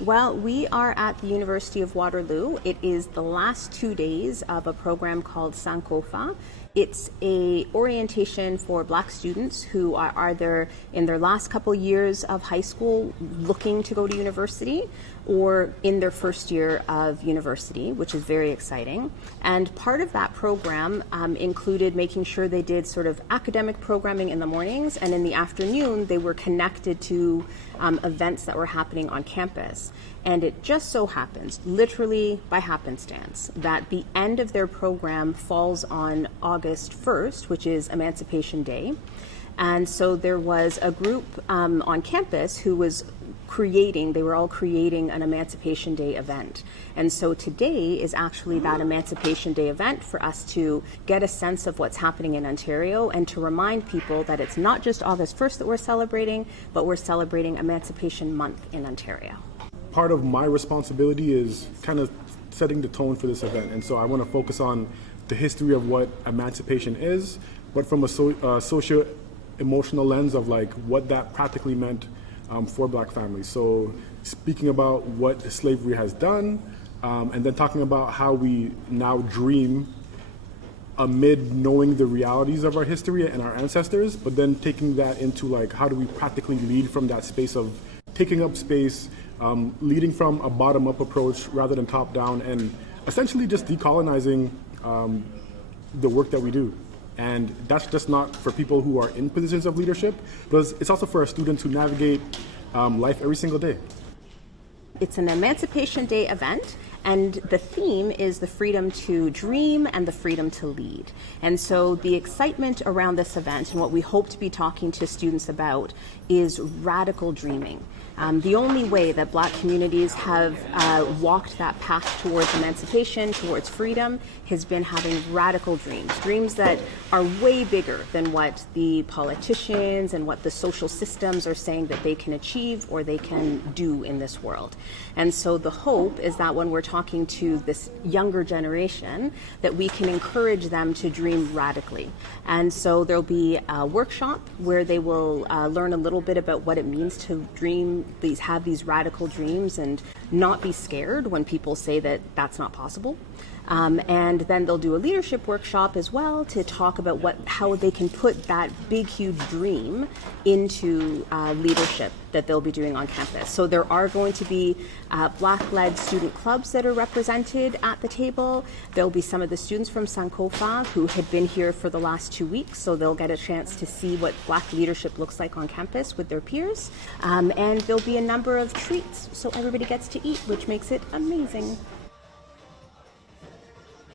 Well, we are at the University of Waterloo. It is the last 2 days of a program called Sankofa. It's a orientation for Black students who are either in their last couple years of high school looking to go to university or in their first year of university, which is very exciting. And part of that program included making sure they did sort of academic programming in the mornings, and in the afternoon they were connected to events that were happening on campus. And it just so happens, literally by happenstance, that the end of their program falls on August 1st, which is Emancipation Day. And so there was a group on campus who was they were all creating an Emancipation Day event. And so today is actually that Emancipation Day event for us to get a sense of what's happening in Ontario and to remind people that it's not just August 1st that we're celebrating, but we're celebrating Emancipation Month in Ontario. Part of my responsibility is kind of setting the tone for this event. And so I want to focus on the history of what emancipation is, but from a socio-emotional lens of like what that practically meant for Black families. So speaking about what slavery has done, and then talking about how we now dream amid knowing the realities of our history and our ancestors, but then taking that into like how do we practically lead from that space of taking up space, leading from a bottom-up approach rather than top-down, and essentially just decolonizing the work that we do. And that's just not for people who are in positions of leadership, but it's also for our students who navigate life every single day. It's an Emancipation Day event, and the theme is the freedom to dream and the freedom to lead. And so the excitement around this event and what we hope to be talking to students about is radical dreaming. The only way that Black communities have walked that path towards emancipation, towards freedom, has been having radical dreams that are way bigger than what the politicians and what the social systems are saying that they can achieve or they can do in this world. And so the hope is that when we're talking to this younger generation, that we can encourage them to dream radically. And so there'll be a workshop where they will learn a little bit about what it means to have these radical dreams and not be scared when people say that that's not possible. And then they'll do a leadership workshop as well to talk about how they can put that big, huge dream into leadership that they'll be doing on campus. So there are going to be Black-led student clubs that are represented at the table. There'll be some of the students from Sankofa who had been here for the last 2 weeks, so they'll get a chance to see what Black leadership looks like on campus with their peers. And there'll be a number of treats, so everybody gets to eat, which makes it amazing.